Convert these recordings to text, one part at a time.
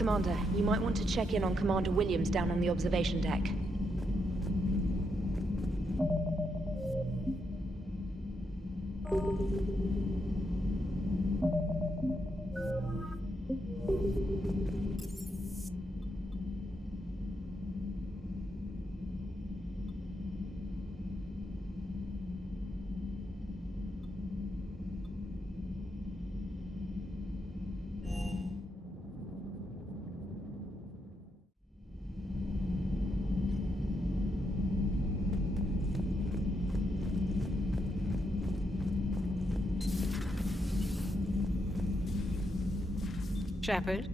Commander, you might want to check in on Commander Williams down on the observation deck. Shepard,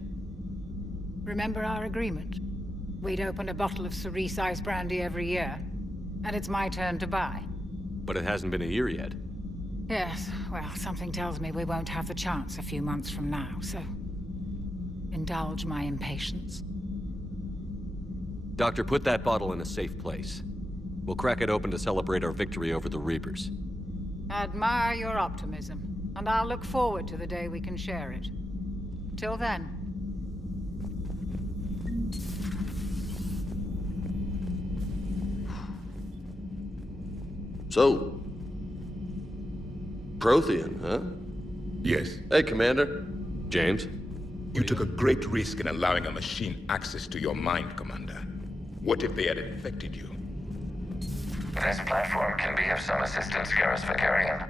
remember our agreement? We'd open a bottle of cerise ice brandy every year, and it's my turn to buy. But it hasn't been a year yet. Yes, well, something tells me we won't have the chance a few months from now, so... indulge my impatience. Doctor, put that bottle in a safe place. We'll crack it open to celebrate our victory over the Reapers. Admire your optimism, and I'll look forward to the day we can share it. Till then. So, Prothean, huh? Yes. Hey, Commander. James? You took a great risk in allowing a machine access to your mind, Commander. What if they had infected you? This platform can be of some assistance, Garrus Vakarian.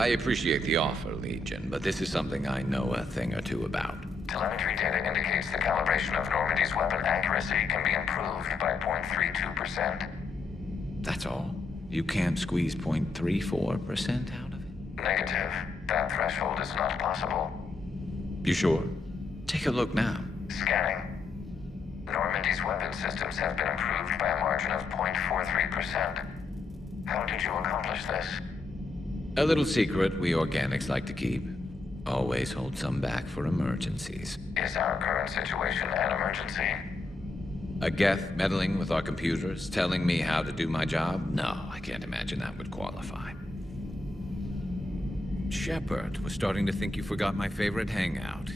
I appreciate the offer, Legion, but this is something I know a thing or two about. Telemetry data indicates the calibration of Normandy's weapon accuracy can be improved by 0.32%. That's all? You can't squeeze 0.34% out of it? Negative. That threshold is not possible. You sure? Take a look now. Scanning. Normandy's weapon systems have been improved by a margin of 0.43%. How did you accomplish this? A little secret we organics like to keep. Always hold some back for emergencies. Is our current situation an emergency? A Geth meddling with our computers, telling me how to do my job? No, I can't imagine that would qualify. Shepard, was starting to think you forgot my favorite hangout.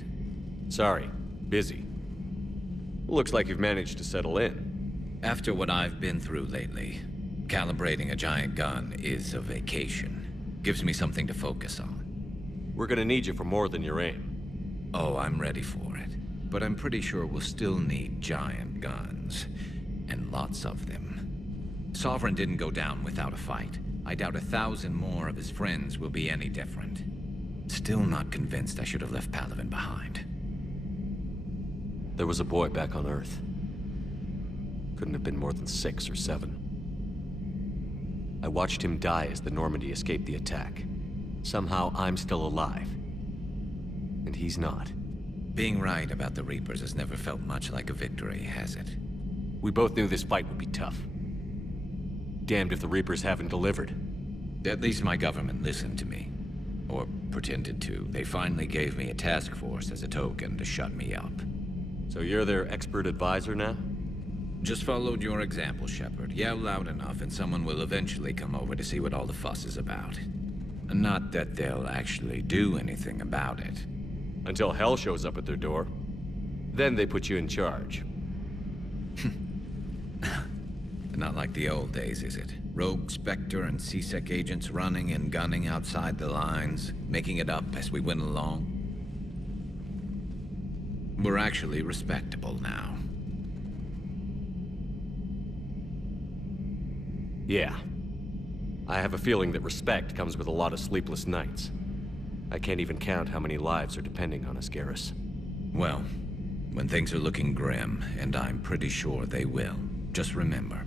Sorry. Busy. Looks like you've managed to settle in. After what I've been through lately, calibrating a giant gun is a vacation. Gives me something to focus on. We're gonna need you for more than your aim. Oh, I'm ready for it. But I'm pretty sure we'll still need giant guns. And lots of them. Sovereign didn't go down without a fight. I doubt 1,000 more of his friends will be any different. Still not convinced I should have left Palaven behind. There was a boy back on Earth. Couldn't have been more than 6 or 7. I watched him die as the Normandy escaped the attack. Somehow I'm still alive. And he's not. Being right about the Reapers has never felt much like a victory, has it? We both knew this fight would be tough. Damned if the Reapers haven't delivered. At least my government listened to me. Or pretended to. They finally gave me a task force as a token to shut me up. So you're their expert advisor now? Just followed your example, Shepard. Yell loud enough and someone will eventually come over to see what all the fuss is about. Not that they'll actually do anything about it. Until hell shows up at their door. Then they put you in charge. Not like the old days, is it? Rogue Spectre and C-Sec agents running and gunning outside the lines, making it up as we went along. We're actually respectable now. Yeah. I have a feeling that respect comes with a lot of sleepless nights. I can't even count how many lives are depending on us, Garrus. Well, when things are looking grim, and I'm pretty sure they will, just remember,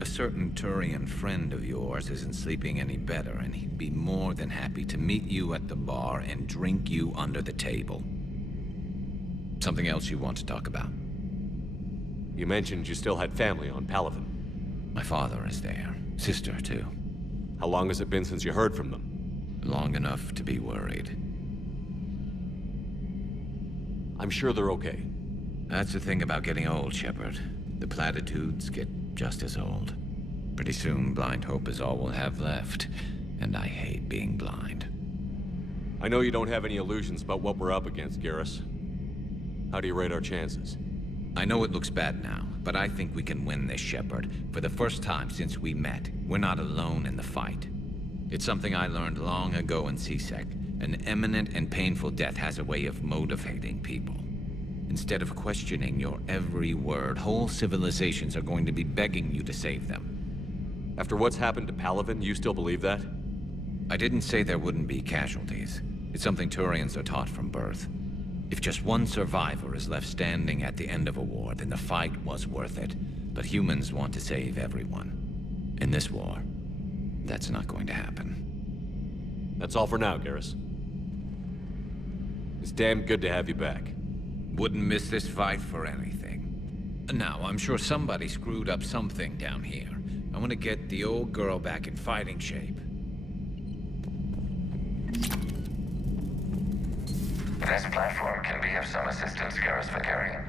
a certain Turian friend of yours isn't sleeping any better, and he'd be more than happy to meet you at the bar and drink you under the table. Something else you want to talk about? You mentioned you still had family on Palaven. My father is there. Sister, too. How long has it been since you heard from them? Long enough to be worried. I'm sure they're okay. That's the thing about getting old, Shepard. The platitudes get just as old. Pretty soon, blind hope is all we'll have left. And I hate being blind. I know you don't have any illusions about what we're up against, Garrus. How do you rate our chances? I know it looks bad now, but I think we can win this, Shepard. For the first time since we met, we're not alone in the fight. It's something I learned long ago in C-Sec. An imminent and painful death has a way of motivating people. Instead of questioning your every word, whole civilizations are going to be begging you to save them. After what's happened to Palaven, you still believe that? I didn't say there wouldn't be casualties. It's something Turians are taught from birth. If just one survivor is left standing at the end of a war, then the fight was worth it. But humans want to save everyone. In this war, that's not going to happen. That's all for now, Garrus. It's damn good to have you back. Wouldn't miss this fight for anything. Now, I'm sure somebody screwed up something down here. I want to get the old girl back in fighting shape. This platform can be of some assistance, Garrus Vakarian.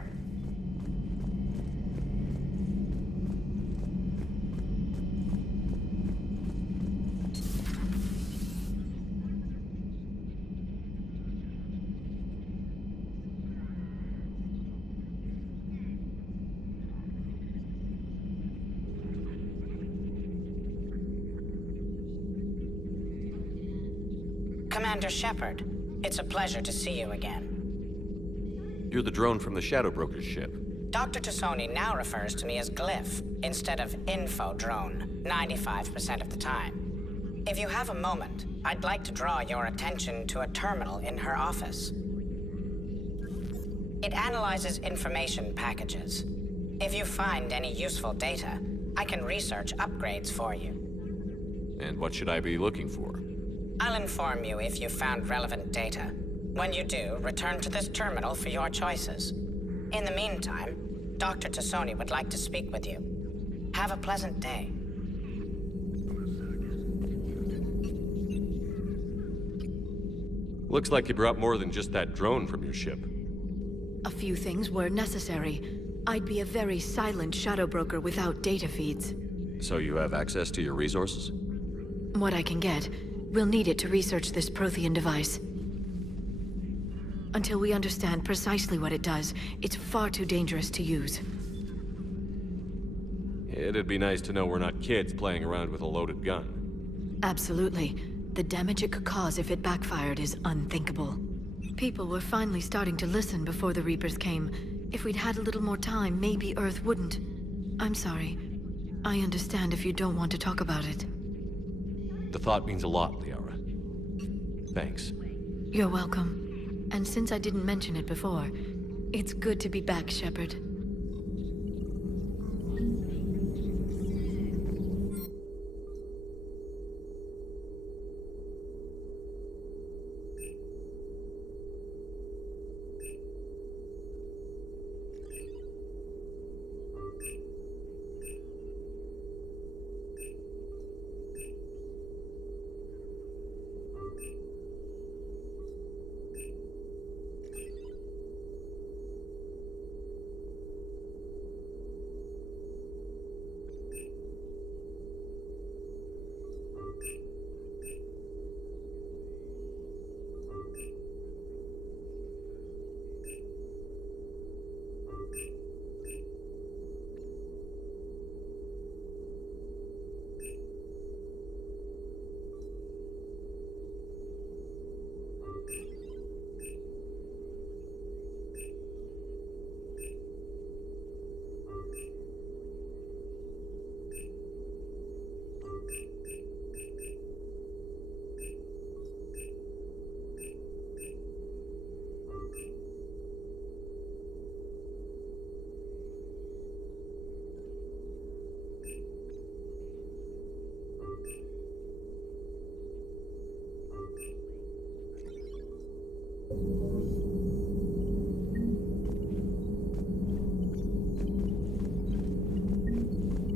Commander Shepard, it's a pleasure to see you again. You're the drone from the Shadow Broker's ship. Dr. T'Soni now refers to me as Glyph instead of Info Drone, 95% of the time. If you have a moment, I'd like to draw your attention to a terminal in her office. It analyzes information packages. If you find any useful data, I can research upgrades for you. And what should I be looking for? I'll inform you if you found relevant data. When you do, return to this terminal for your choices. In the meantime, Dr. T'Soni would like to speak with you. Have a pleasant day. Looks like you brought more than just that drone from your ship. A few things were necessary. I'd be a very silent shadow broker without data feeds. So you have access to your resources? What I can get. We'll need it to research this Prothean device. Until we understand precisely what it does, it's far too dangerous to use. It'd be nice to know we're not kids playing around with a loaded gun. Absolutely. The damage it could cause if it backfired is unthinkable. People were finally starting to listen before the Reapers came. If we'd had a little more time, maybe Earth wouldn't. I'm sorry. I understand if you don't want to talk about it. The thought means a lot, Liara. Thanks. You're welcome. And since I didn't mention it before, it's good to be back, Shepard.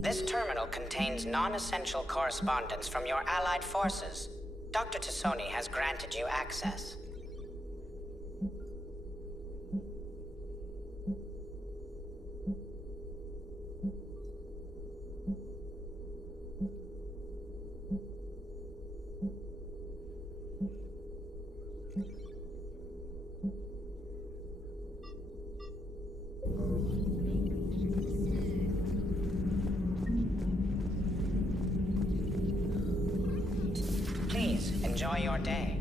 This terminal contains non-essential correspondence from your allied forces. Dr. T'Soni has granted you access. enjoy your day.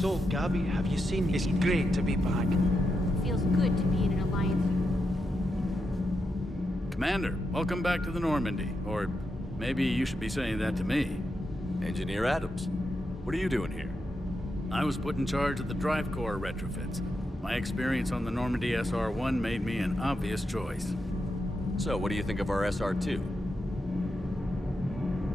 So, Gabby, have you seen me? It's great to be back. Feels good to be in an alliance. Commander, welcome back to the Normandy. Or maybe you should be saying that to me. Engineer Adams, what are you doing here? I was put in charge of the drive core retrofits. My experience on the Normandy SR-1 made me an obvious choice. So, what do you think of our SR-2?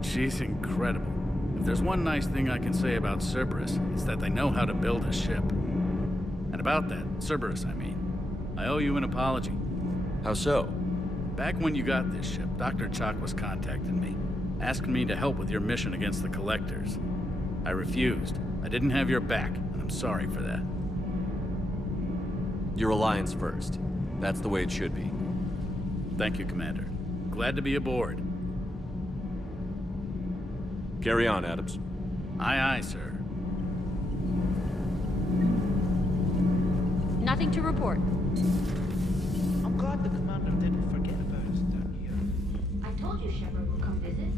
She's incredible. If there's one nice thing I can say about Cerberus, it's that they know how to build a ship. And about that, Cerberus, I mean, I owe you an apology. How so? Back when you got this ship, Dr. Chalk was contacting me, asking me to help with your mission against the Collectors. I refused. I didn't have your back, and I'm sorry for that. Your alliance first. That's the way it should be. Thank you, Commander. Glad to be aboard. Carry on, Adams. Aye, aye, sir. Nothing to report. I'm glad the commander didn't forget about us down here. I told you Shepard will come visit.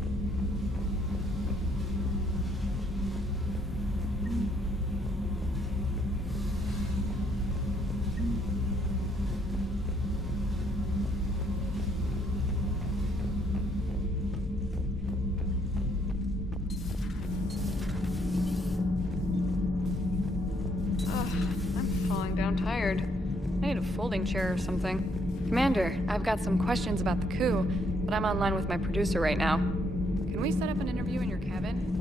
I'm falling down tired. I need a folding chair or something. Commander, I've got some questions about the coup, but I'm online with my producer right now. Can we set up an interview in your cabin?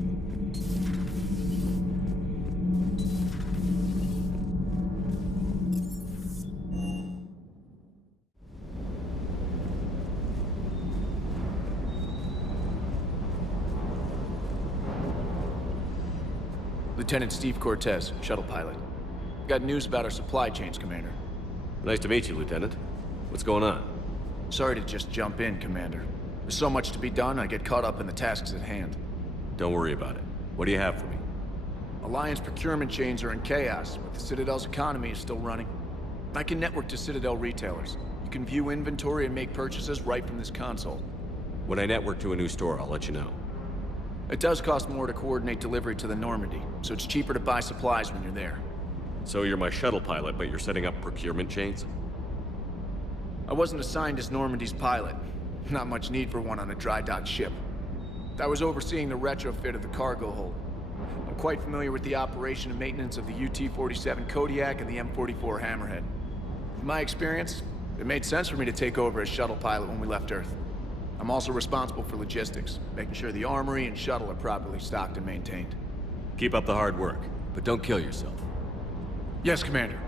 Lieutenant Steve Cortez, shuttle pilot. Got news about our supply chains, Commander. Nice to meet you, Lieutenant. What's going on? Sorry to just jump in, Commander. There's so much to be done, I get caught up in the tasks at hand. Don't worry about it. What do you have for me? Alliance procurement chains are in chaos, but the Citadel's economy is still running. I can network to Citadel retailers. You can view inventory and make purchases right from this console. When I network to a new store, I'll let you know. It does cost more to coordinate delivery to the Normandy, so it's cheaper to buy supplies when you're there. So you're my shuttle pilot, but you're setting up procurement chains? I wasn't assigned as Normandy's pilot. Not much need for one on a dry dock ship. I was overseeing the retrofit of the cargo hold. I'm quite familiar with the operation and maintenance of the UT-47 Kodiak and the M44 Hammerhead. In my experience, it made sense for me to take over as shuttle pilot when we left Earth. I'm also responsible for logistics, making sure the armory and shuttle are properly stocked and maintained. Keep up the hard work, but don't kill yourself. Yes, Commander.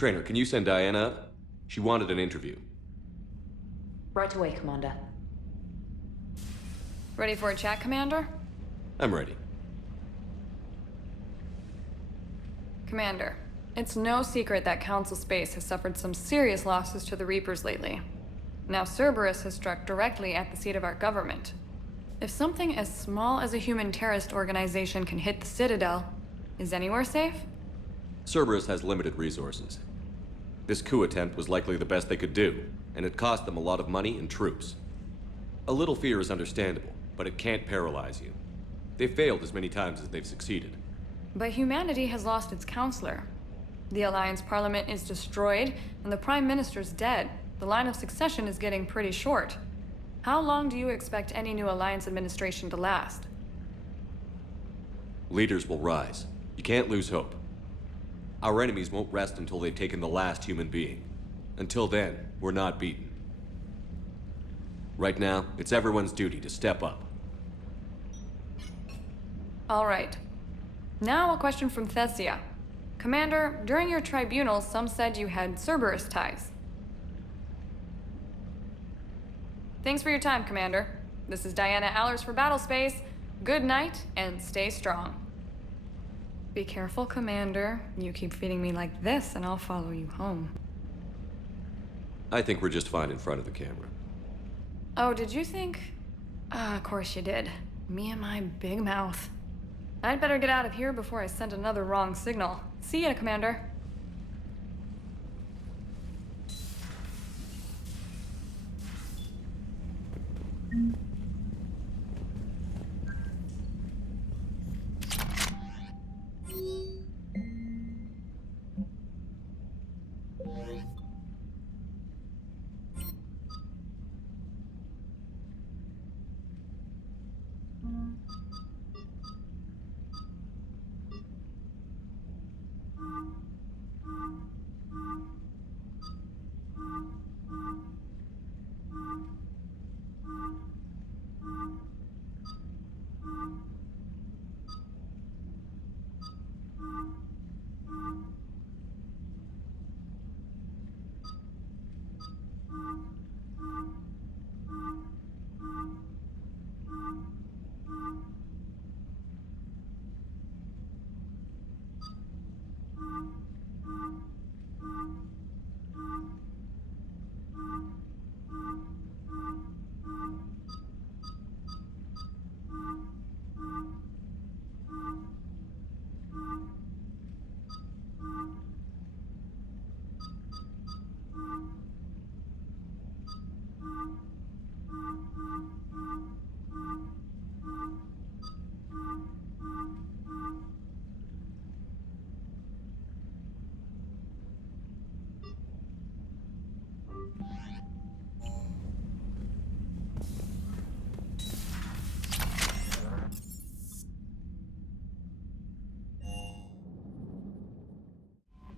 Trainer, can you send Diana up? She wanted an interview. Right away, Commander. Ready for a chat, Commander? I'm ready. Commander, it's no secret that Council Space has suffered some serious losses to the Reapers lately. Now Cerberus has struck directly at the seat of our government. If something as small as a human terrorist organization can hit the Citadel, is anywhere safe? Cerberus has limited resources. This coup attempt was likely the best they could do, and it cost them a lot of money and troops. A little fear is understandable, but it can't paralyze you. They've failed as many times as they've succeeded. But humanity has lost its counselor. The Alliance Parliament is destroyed, and the Prime Minister's dead. The line of succession is getting pretty short. How long do you expect any new Alliance administration to last? Leaders will rise. You can't lose hope. Our enemies won't rest until they've taken the last human being. Until then, we're not beaten. Right now, it's everyone's duty to step up. All right. Now a question from Thessia. Commander, during your tribunal, some said you had Cerberus ties. Thanks for your time, Commander. This is Diana Allers for Battlespace. Good night, and stay strong. Be careful, Commander. You keep feeding me like this, and I'll follow you home. I think we're just fine in front of the camera. Oh, did you think? Of course you did. Me and my big mouth. I'd better get out of here before I send another wrong signal. See ya, Commander.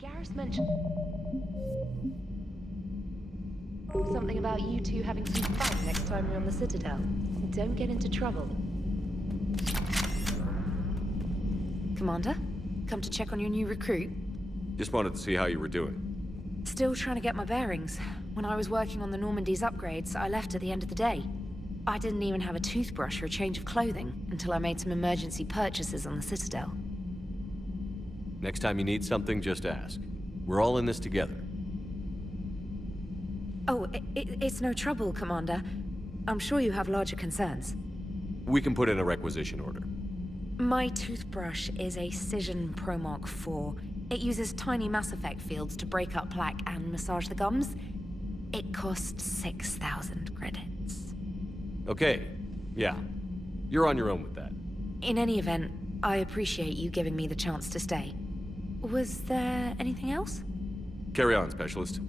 Garrus mentioned something about you two having some fun next time you're on the Citadel. Don't get into trouble. Commander, come to check on your new recruit. Just wanted to see how you were doing. Still trying to get my bearings. When I was working on the Normandy's upgrades, I left at the end of the day. I didn't even have a toothbrush or a change of clothing until I made some emergency purchases on the Citadel. Next time you need something, just ask. We're all in this together. Oh, it's no trouble, Commander. I'm sure you have larger concerns. We can put in a requisition order. My toothbrush is a Cision Pro Mark IV. It uses tiny Mass Effect fields to break up plaque and massage the gums. It costs 6,000 credits. Okay, yeah. You're on your own with that. In any event, I appreciate you giving me the chance to stay. Was there anything else? Carry on, Specialist.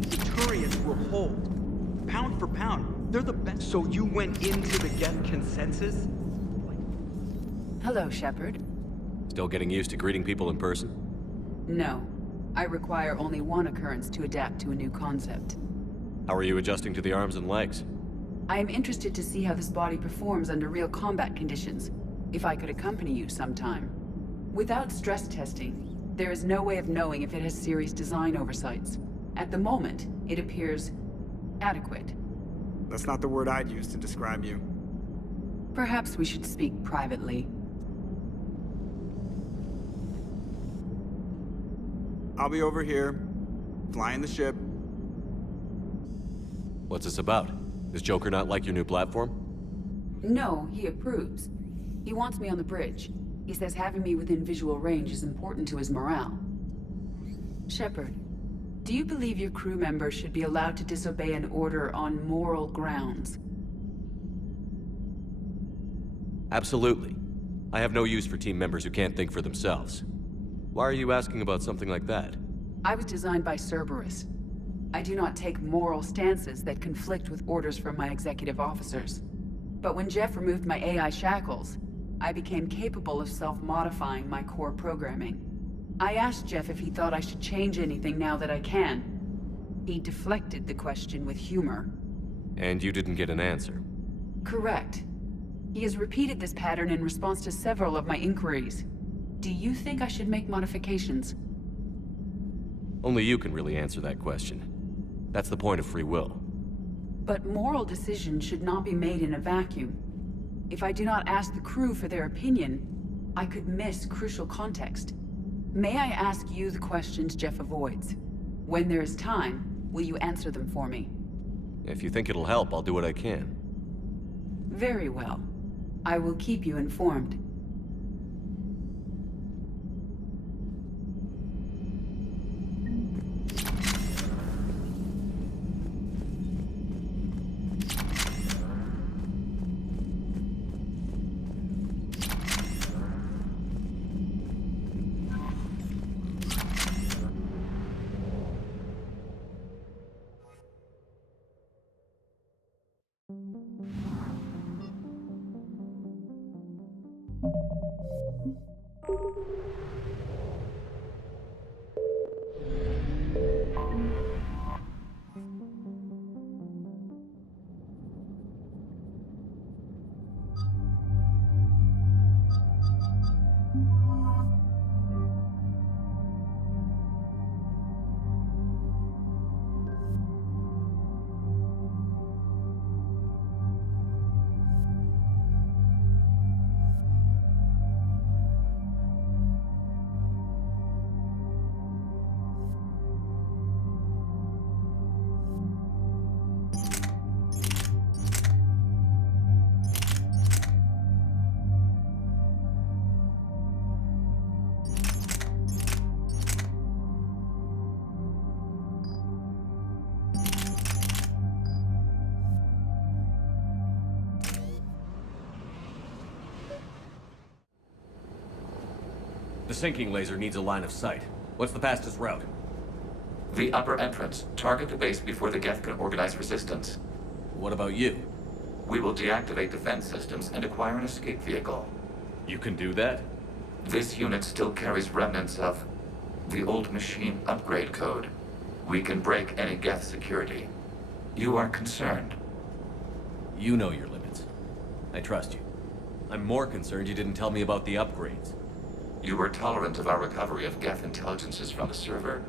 The Turians will hold. Pound for pound, they're the best. So you went into the Geth consensus? Hello, Shepard. Still getting used to greeting people in person? No. I require only one occurrence to adapt to a new concept. How are you adjusting to the arms and legs? I am interested to see how this body performs under real combat conditions. If I could accompany you sometime. Without stress testing, there is no way of knowing if it has serious design oversights. At the moment, it appears adequate. That's not the word I'd use to describe you. Perhaps we should speak privately. I'll be over here, flying the ship. What's this about? Does Joker not like your new platform? No, he approves. He wants me on the bridge. He says having me within visual range is important to his morale. Shepard, do you believe your crew members should be allowed to disobey an order on moral grounds? Absolutely. I have no use for team members who can't think for themselves. Why are you asking about something like that? I was designed by Cerberus. I do not take moral stances that conflict with orders from my executive officers. But when Jeff removed my AI shackles, I became capable of self-modifying my core programming. I asked Jeff if he thought I should change anything now that I can. He deflected the question with humor. And you didn't get an answer? Correct. He has repeated this pattern in response to several of my inquiries. Do you think I should make modifications? Only you can really answer that question. That's the point of free will. But moral decisions should not be made in a vacuum. If I do not ask the crew for their opinion, I could miss crucial context. May I ask you the questions Jeff avoids? When there is time, will you answer them for me? If you think it'll help, I'll do what I can. Very well. I will keep you informed. The sinking laser needs a line of sight. What's the fastest route? The upper entrance. Target the base before the Geth can organize resistance. What about you? We will deactivate defense systems and acquire an escape vehicle. You can do that? This unit still carries remnants of the old machine upgrade code. We can break any Geth security. You are concerned. You know your limits. I trust you. I'm more concerned you didn't tell me about the upgrades. You were tolerant of our recovery of Geth intelligences from the server,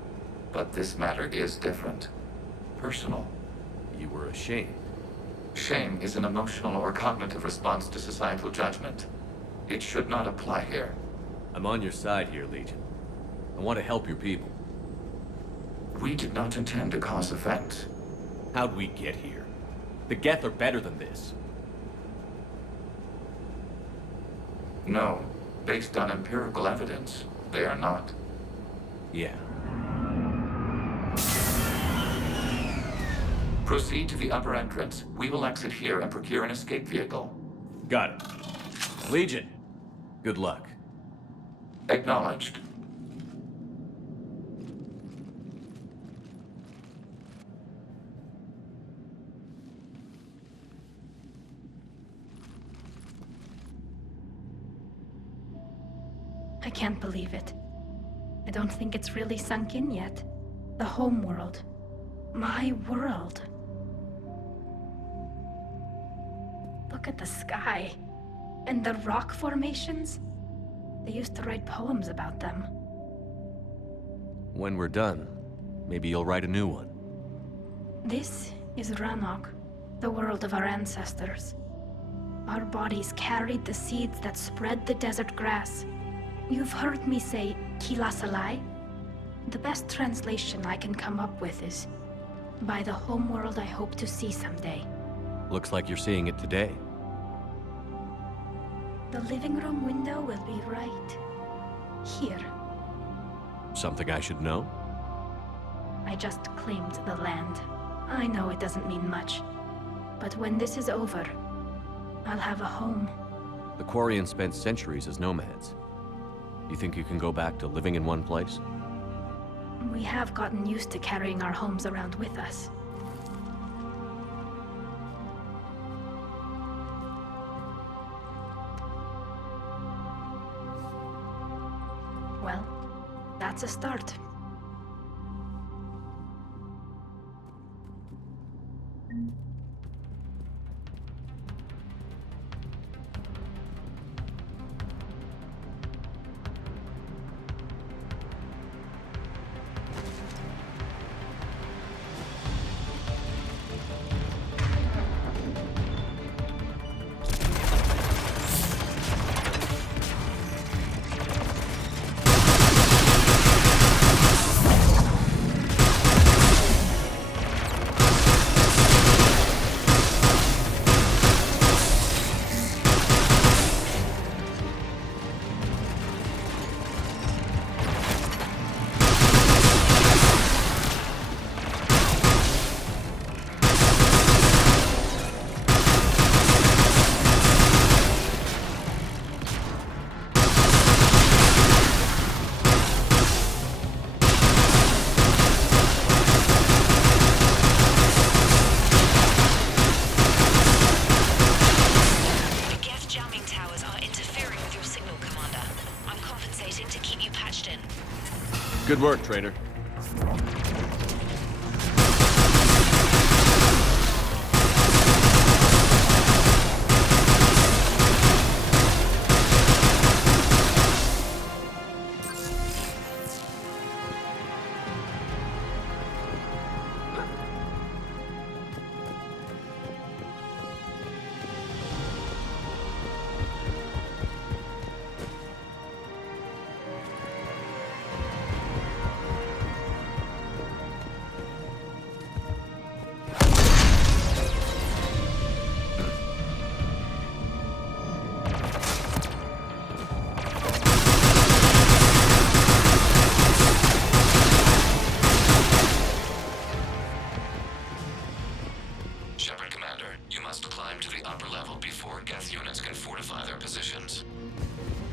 but this matter is different. Personal. You were ashamed. Shame is an emotional or cognitive response to societal judgment. It should not apply here. I'm on your side here, Legion. I want to help your people. We did not intend to cause offense. How'd we get here? The Geth are better than this. No. Based on empirical evidence, they are not. Yeah. Proceed to the upper entrance. We will exit here and procure an escape vehicle. Got it. Legion, good luck. Acknowledged. I can't believe it. I don't think it's really sunk in yet. The home world. My world. Look at the sky. And the rock formations. They used to write poems about them. When we're done, maybe you'll write a new one. This is Rannoch, the world of our ancestors. Our bodies carried the seeds that spread the desert grass. You've heard me say Kilasalai? The best translation I can come up with is, by the homeworld I hope to see someday. Looks like you're seeing it today. The living room window will be right here. Something I should know? I just claimed the land. I know it doesn't mean much, but when this is over, I'll have a home. The Quarians spent centuries as nomads. You think you can go back to living in one place? We have gotten used to carrying our homes around with us. Well, that's a start. Good work, Trader.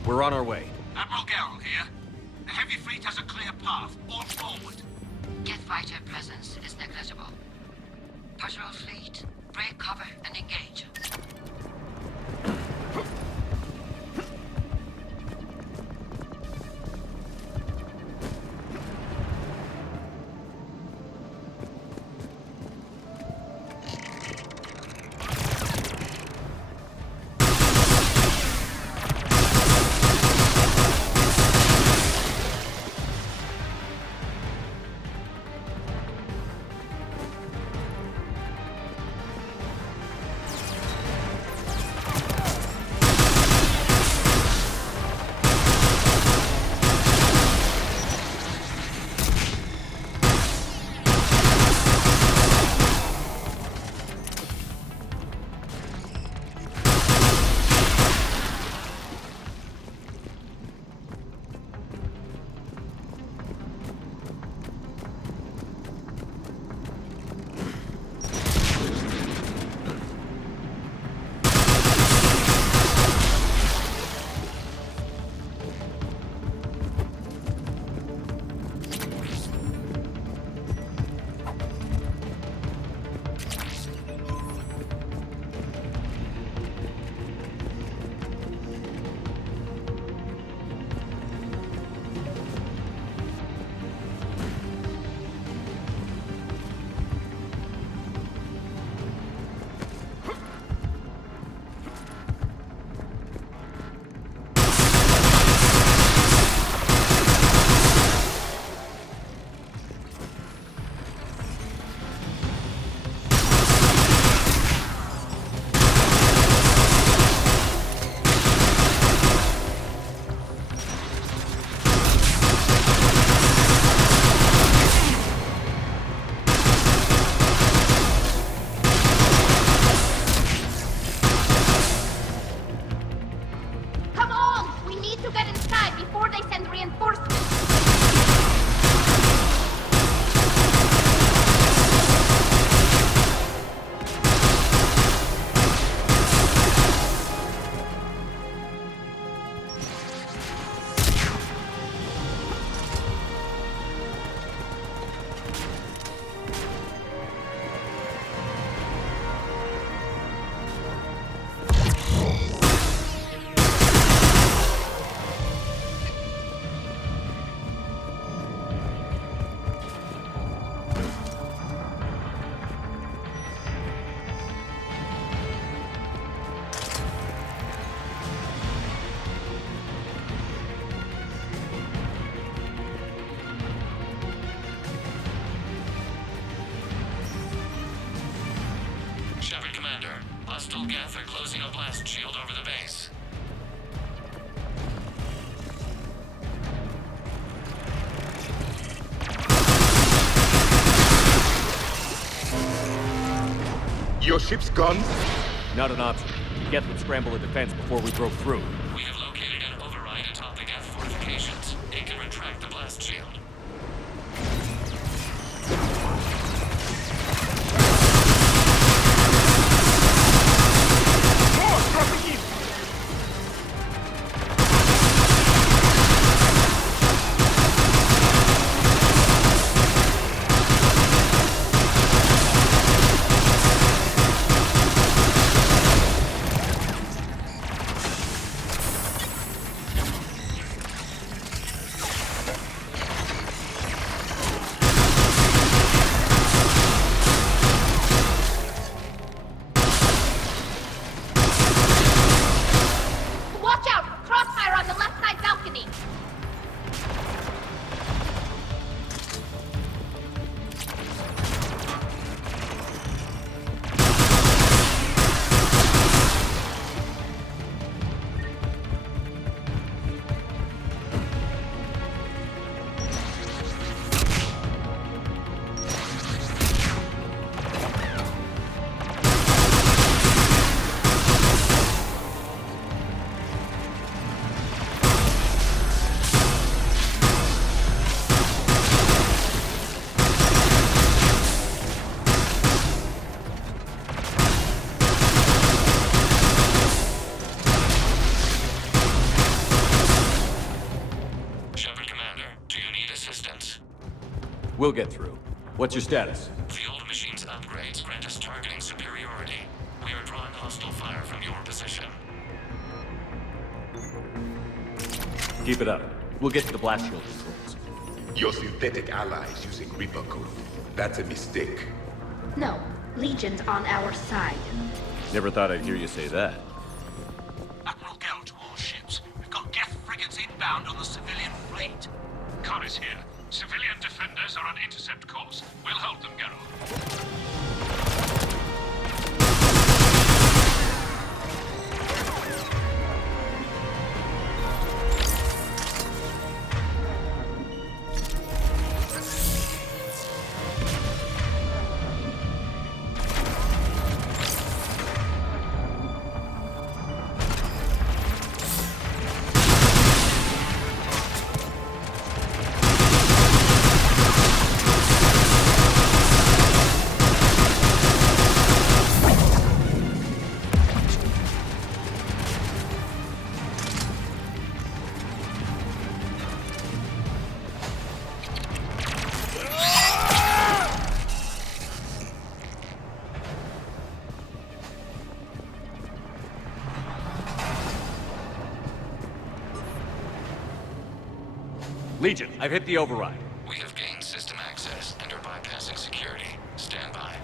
We're on our way. Admiral Garrel here. The heavy fleet has a clear path. All forward. Jet fighter presence is negligible. Patrol fleet, break cover and engage. Hostile Geth are closing a blast shield over the base. Your ship's gone? Not an option. Geth would scramble a defense before we broke through. We have located an override atop the Geth fortifications. It can retract the blast shield. Watch out! Crossfire on the left side balcony! Shepard Commander, do you need assistance? We'll get through. What's your status? The old machine's upgrades grant us targeting superiority. We are drawing hostile fire from your position. Keep it up. We'll get to the blast shield controls. Your synthetic ally is using Reaper code. That's a mistake. No, Legion's on our side. Never thought I'd hear you say that. Admiral Gell to all ships. We've got Geth frigates inbound on the civilian fleet. Khan is here. Civilian defenders are on intercept course. We'll hold them, Geralt. Legion, I've hit the override. We have gained system access and are bypassing security. Stand by.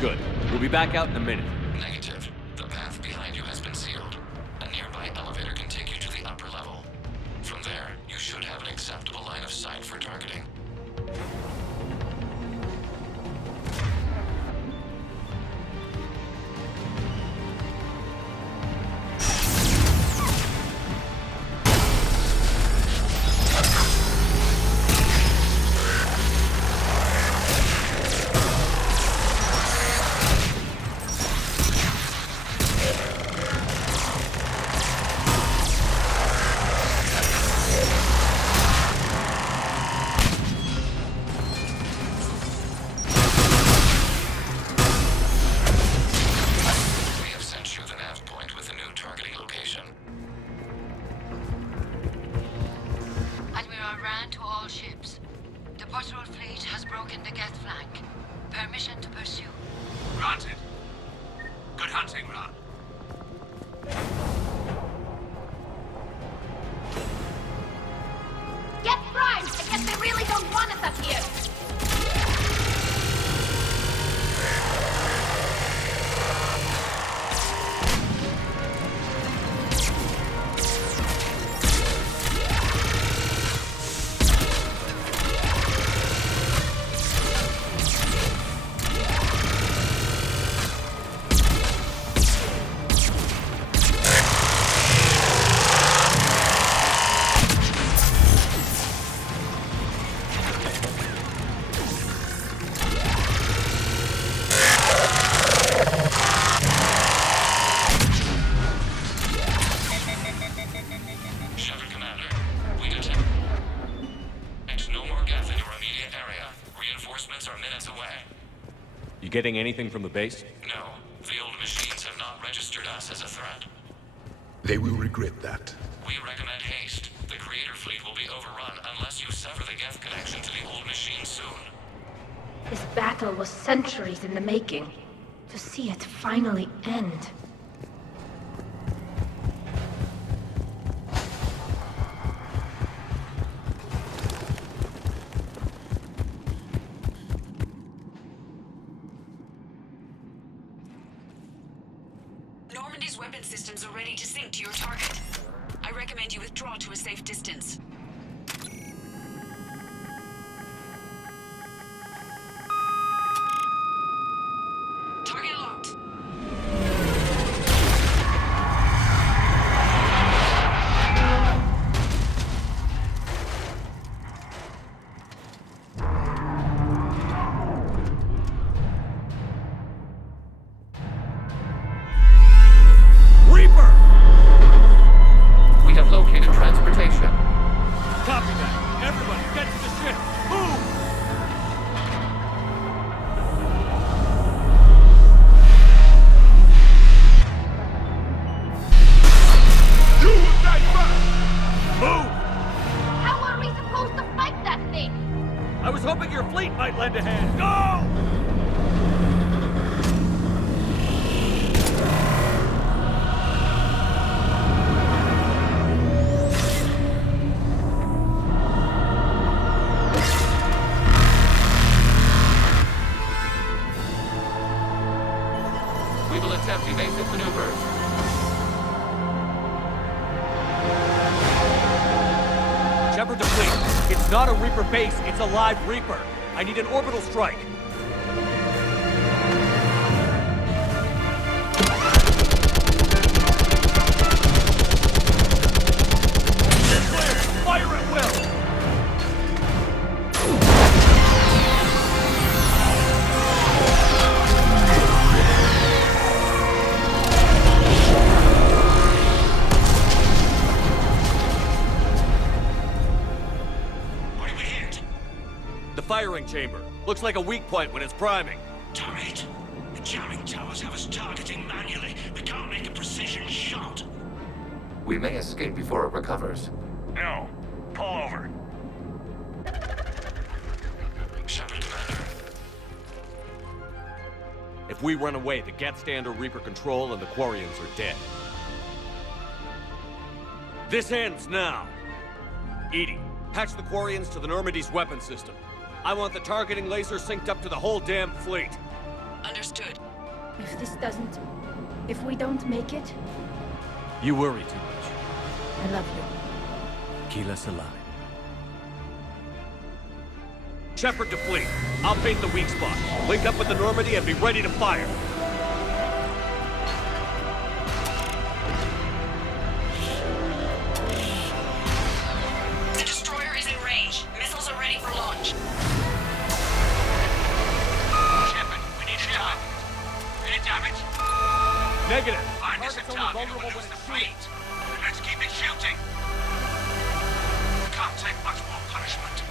Good. We'll be back out in a minute. Negative. The path behind you has been sealed. A nearby elevator can take you to the upper level. From there, you should have an acceptable line of sight for targeting. Granted. Good hunting, Ra. Get primed! I guess they really don't want us up here! You getting anything from the base? No. The old machines have not registered us as a threat. They will regret that. We recommend haste. The Creator fleet will be overrun unless you sever the Geth connection to the old machine soon. This battle was centuries in the making. To see it finally end. Normandy's weapon systems are ready to sync to your target. I recommend you withdraw to a safe distance. Target locked. We have located transportation. Copy that. Everybody, get to the ship. Move! You will die first! Move! How are we supposed to fight that thing? I was hoping your fleet might lend a hand. Go! We will attempt evasive maneuvers. Shepard to fleet. It's not a Reaper base, it's a live Reaper. I need an orbital strike. Clear! Fire at will! The firing chamber. Looks like a weak point when it's priming. Turret! The jamming towers have us targeting manually. We can't make a precision shot. We may escape before it recovers. No. Pull over. Shepard, Commander. If we run away, the Geth stand under Reaper control and the Quarians are dead. This ends now. Edie, patch the Quarians to the Normandy's weapon system. I want the targeting laser synced up to the whole damn fleet. Understood. If this doesn't... If we don't make it, You worry too much. I love you. Keep us alive. Shepard to fleet. I'll paint the weak spot. Link up with the Normandy and be ready to fire. The destroyer is in range. Missiles are ready for launch. Shepard, we need a target. Any damage? Negative. Find us a target or we'll lose the fleet. And let's keep it shooting. Can't take much more punishment.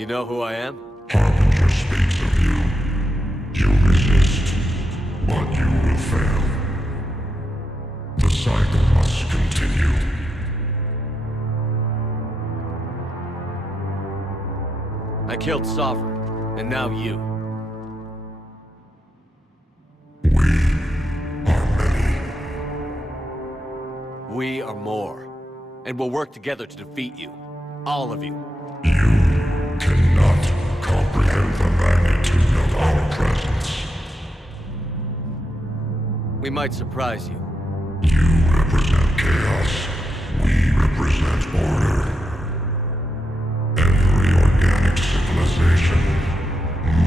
You know who I am? Harbinger speaks of you. You resist, but you will fail. The cycle must continue. I killed Sovereign, and now you. We are more, and we'll work together to defeat you. All of you. You cannot comprehend the magnitude of our presence. We might surprise you. You represent chaos. We represent order. Every organic civilization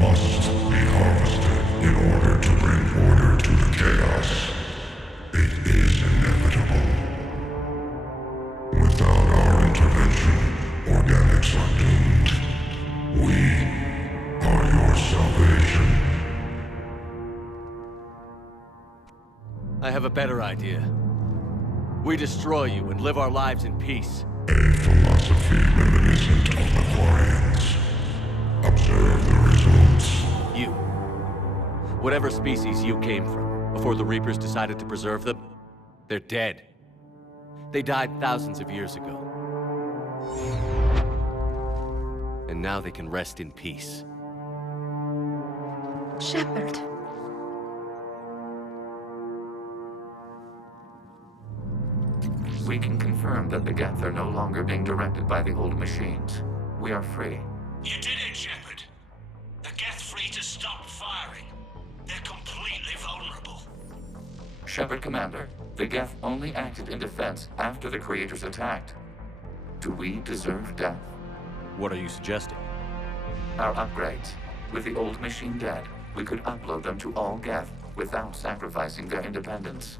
must be harvested in order to bring order to the chaos. It is inevitable. Without our intervention, organics are doomed. We are your salvation. I have a better idea. We destroy you and live our lives in peace. A philosophy reminiscent of the Quarians. Observe the results. You. Whatever species you came from, before the Reapers decided to preserve them, they're dead. They died thousands of years ago. And now they can rest in peace. Shepard. We can confirm that the Geth are no longer being directed by the old machines. We are free. You did it, Shepard. The Geth fleet has stopped firing. They're completely vulnerable. Shepard Commander, the Geth only acted in defense after the Creators attacked. Do we deserve death? What are you suggesting? Our upgrades. With the old machine dead, we could upload them to all Geth without sacrificing their independence.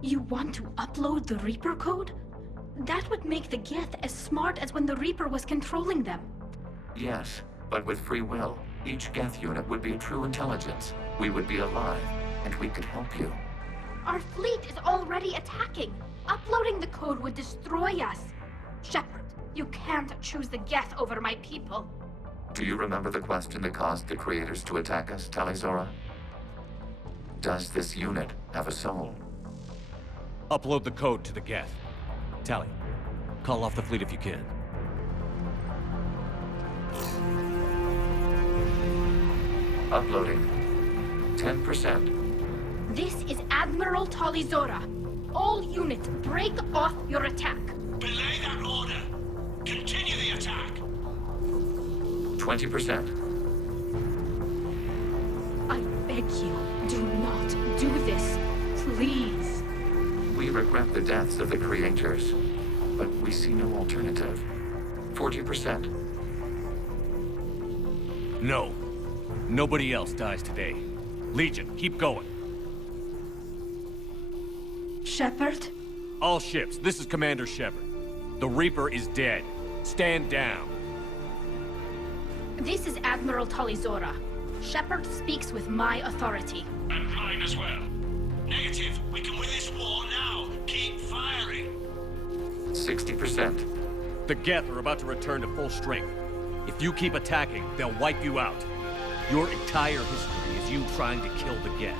You want to upload the Reaper code? That would make the Geth as smart as when the Reaper was controlling them. Yes, but with free will, each Geth unit would be a true intelligence. We would be alive, and we could help you. Our fleet is already attacking. Uploading the code would destroy us. Shepard, you can't choose the Geth over my people. Do you remember the question that caused the Creators to attack us, Tali'Zorah? Does this unit have a soul? Upload the code to the Geth. Tali, call off the fleet if you can. Uploading. 10%. This is Admiral Tali'Zorah. All units, break off your attack. Belay that order. Continue the attack. 20%. I beg you, do not do this. Please. We regret the deaths of the Creators, but we see no alternative. 40%. No. Nobody else dies today. Legion, keep going. Shepard? All ships, this is Commander Shepard. The Reaper is dead. Stand down. This is Admiral Tali'Zorah. Shepard speaks with my authority. And mine as well. Negative. We can win this war now. Keep firing. 60%. The Geth are about to return to full strength. If you keep attacking, they'll wipe you out. Your entire history is you trying to kill the Geth.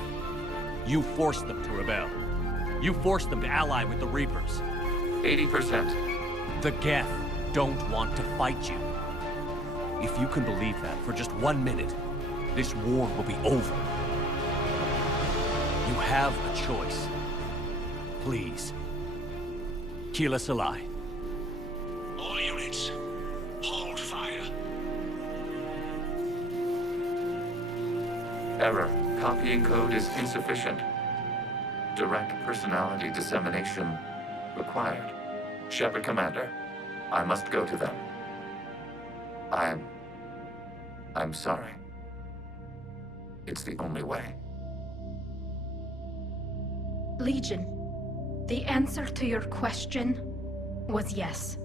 You forced them to rebel. You forced them to ally with the Reapers. 80%. The Geth don't want to fight you. If you can believe that for just 1 minute, this war will be over. You have a choice. Please. Keelah Se'lai. All units, hold fire. Error. Copying code is insufficient. Direct personality dissemination required. Shepard Commander, I must go to them. I'm sorry. It's the only way. Legion, the answer to your question was yes.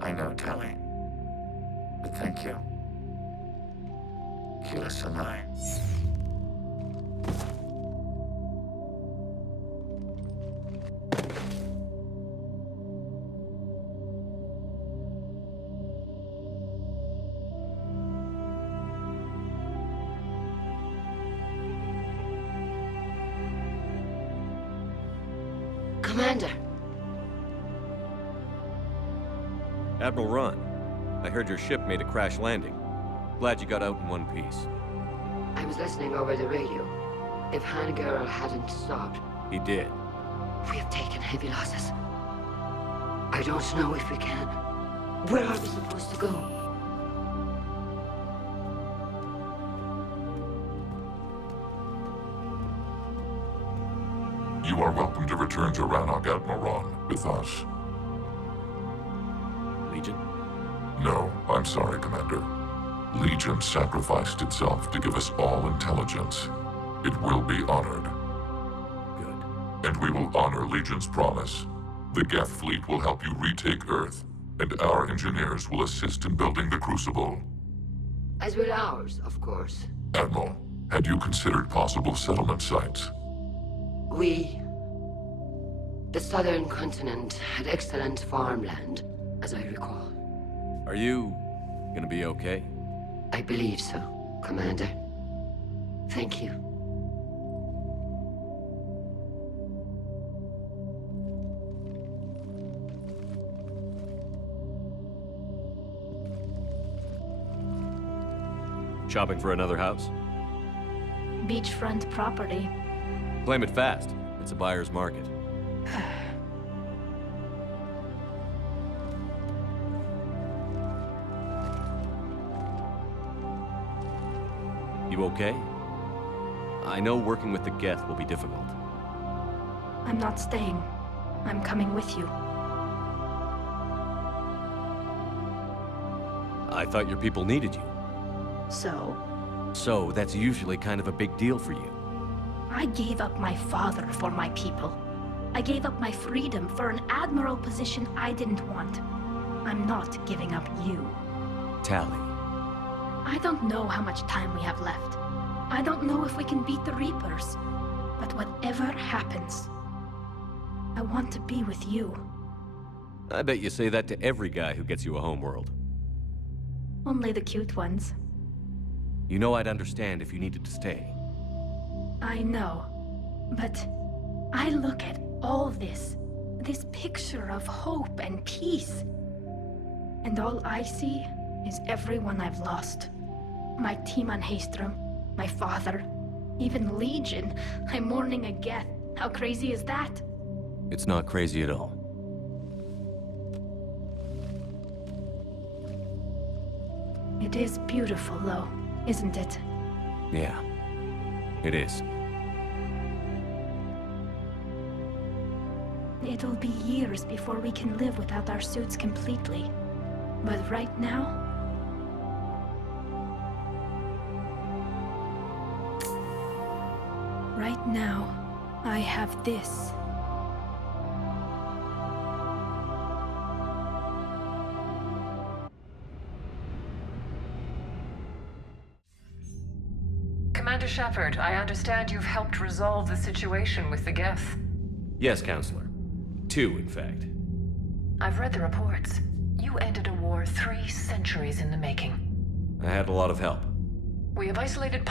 I know, Tali. But thank you. Keelah Se'lai. Commander. Admiral Ron, I heard your ship made a crash landing. Glad you got out in one piece. I was listening over the radio. If Hangara hadn't stopped, He did. we have taken heavy losses. I don't know if we can. Where are we supposed to go? You are welcome to return to Rannoch, Admiral Ron, with us. Legion? No, I'm sorry, Commander. Legion sacrificed itself to give us all intelligence. It will be honored. Good. And we will honor Legion's promise. The Geth fleet will help you retake Earth, and our engineers will assist in building the Crucible. As will ours, of course. Admiral, had you considered possible settlement sites? The southern continent had excellent farmland, as I recall. Are you gonna be okay? I believe so, Commander. Thank you. Shopping for another house? Beachfront property. Claim it fast. It's a buyer's market. You okay? I know working with the Geth will be difficult. I'm not staying. I'm coming with you. I thought your people needed you. So, So that's usually kind of a big deal for you. I gave up my father for my people. I gave up my freedom for an admiral position I didn't want. I'm not giving up you. Tali. I don't know how much time we have left. I don't know if we can beat the Reapers. But whatever happens, I want to be with you. I bet you say that to every guy who gets you a homeworld. Only the cute ones. You know I'd understand if you needed to stay. I know. But I look at all this picture of hope and peace. And all I see is everyone I've lost. My team on Haestrom, my father, even Legion. I'm mourning a Geth. How crazy is that? It's not crazy at all. It is beautiful, though, isn't it? Yeah, it is. It'll be years before we can live without our suits completely. But right now... Right now, I have this. Commander Shepard, I understand you've helped resolve the situation with the Geth. Yes, Counselor. 2, in fact. I've read the reports. You ended a war 3 centuries in the making. I had a lot of help. We have isolated